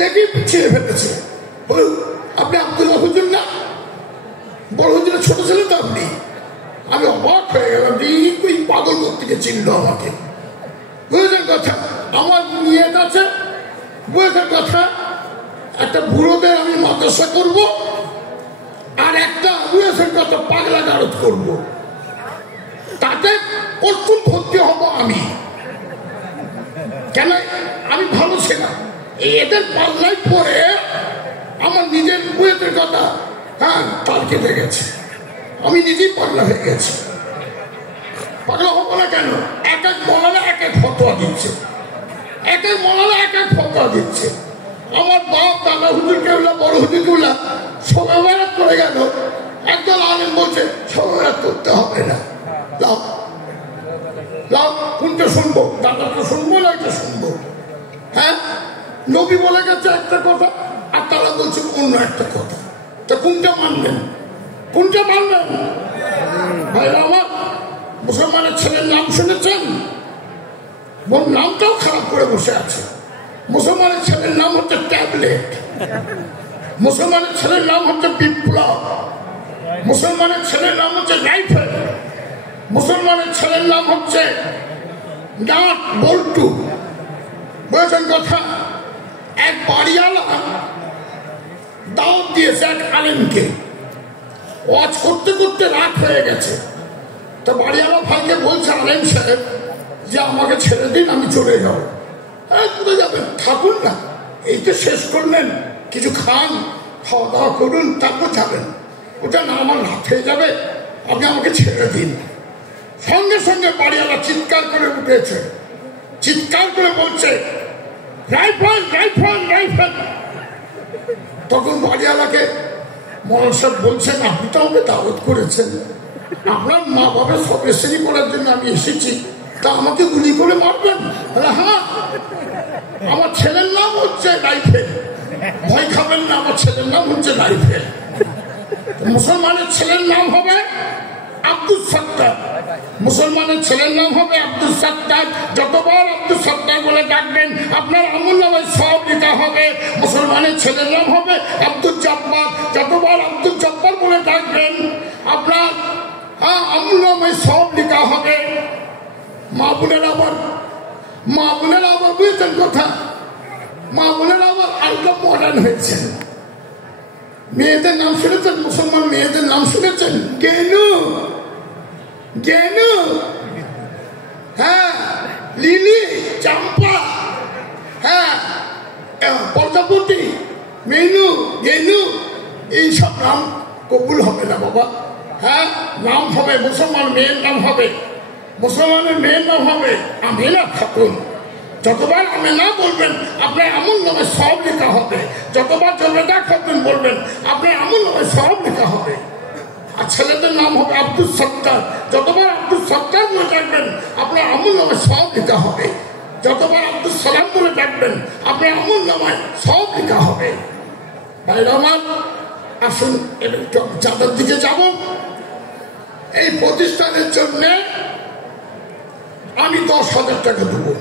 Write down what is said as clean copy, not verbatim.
দেখি ছিঁড়ে ফেলেছে। আপনি আব্দুল্লাহ হুজুর না? বড় হুজুরের ছোট ছেলে তো আপনি। আমি অবাক হয়ে গেলাম যে এই পাগল থেকে চিনল আমাকে। বুঝেছেন কথা? আমার নিয়ত আছে, বুঝেছেন কথা, একটা বুড়োদের আমি মাদ্রাসা করব, আর একটা বুঝেছেন কথা পাগলা গারদ করব। তাতে প্রথম ভর্তি হব আমি। কেন? আমি ভালো ছিলাম, এদের পাল্লায় পরে আমার নিজের বুয়েতের কথা তার কেটে গেছে। আমি নিজেই পাগলা হয়ে গেছি। পাগলা হবো না কেন? এক এক মলানা এক এক ফতোয়া দিচ্ছে, এক এক মলানা এক এক ফতোয়া দিচ্ছে। আমার বাপ দাদা হুজুর কেউলা বড় হুজুর কেউলা সবাই বেড়াত করে গেল। একদল আলেম বলছে সবাই বেড়াত করতে হবে না, লাভ লাভ কোনটা শুনবো? দাদাটা শুনবো না এটা শুনবো? হ্যাঁ, নবী বলে গেছে একটা কথা আর তারা বলছে অন্য একটা কথা। তা কোনটা মানবেন? কোনটা মানবেন? ভাইরা আমার, মুসলমানের ছেলের নাম শুনেছেন? নামটাও খারাপ করে বসে আছে। মুসলমানের ছেলের নাম হচ্ছে ট্যাবলেট, মুসলমানের ছেলের নাম হচ্ছে বিপ্লব, মুসলমানের ছেলের নাম হচ্ছে রাইফেল, মুসলমানের ছেলের নাম হচ্ছে ডাঁট বল্টু। বুঝেছেন কথা? এক বাড়িওয়ালা দাওয়াত দিয়েছে এক আলেমকে, ওয়াজ করতে করতে রাত হয়ে গেছে। তো বাড়িওয়ালা ভাইকে বলছে আলেম সাহেব যে আমাকে ছেড়ে দিন, আমি চলে যাবো। হ্যাঁ, কোথায় যাবেন? থাকুন না, এই তো শেষ করলেন, কিছু খান, খাওয়া দাওয়া করুন, তারপর যাবেন। ওটা না আমার রাত হয়ে যাবে, আপনি আমাকে ছেড়ে দিন। সঙ্গে সঙ্গে বাড়িওয়ালা চিৎকার করে উঠেছে, চিৎকার করে বলছে রাইফেল রাইফেল রাইফেল। তখন বাড়িওয়ালাকে মৌলানা সাহেব বলছেন আপনি তো আমাকে দাওয়াত করেছেন, আপনার মা বাবার সদস্যি করার জন্য আমি এসেছি, তা আমাকে গুলি করে মারবেন? হ্যাঁ, আমার ছেলের নাম হচ্ছে রাইফেল, ভয় খাবেন না, আমার ছেলের নাম হচ্ছে রাইফেল। মুসলমানের ছেলের নাম হবে আব্দুল সত্তার, মুসলমানের ছেলের নাম হবে আব্দুল সত্তার। যতবার আব্দুল সত্তার বলে ডাকবেন আপনার আমল নামায় সব লেখা হবে। মুসলমানের ছেলের নাম হবে আব্দুল জব্বার, যতবার আব্দুল জব্বার বলে ডাকবেন আপনার আমল নামায় সব লেখা হবে। মা বোনেরা আবার বুঝেছেন কথা, মা বোনেরা আবার আরেকটা মডার্ন হয়েছে। মেয়েদের নাম শুনেছেন? মুসলমান মেয়েদের নাম শুনেছেন? গেনু, গেনু, হ্যাঁ, লিলি, চাম্পা, হ্যাঁ, প্রজাপতি, মেনু, গেনু, এইসব নাম কবুল হবে না বাবা। হ্যাঁ, নাম হবে মুসলমান মেয়ের নাম হবে, মুসলমানের মেয়ের নাম হবে আমিনা খাতুন। যতবার আমিনা বলবেন আপনার আমল নামে সব লেখা হবে, যতবার জবেদা খাতুন বলবেন আপনার আমল নামে সব লেখা হবে। আর ছেলেদের নাম হবে আব্দুল সত্তার, যতবার আব্দুল সত্তার বলে ডাকবেন আপনার আমল নামে সব লেখা হবে, যতবার আব্দুল সালাম বলে ডাকবেন আপনার আমল নামায় সব লেখা হবে। ভাইরা আমার, আসুন চাঁদের দিকে যাব। এই প্রতিষ্ঠানের জন্য আমি 10,000 টাকা দেবো।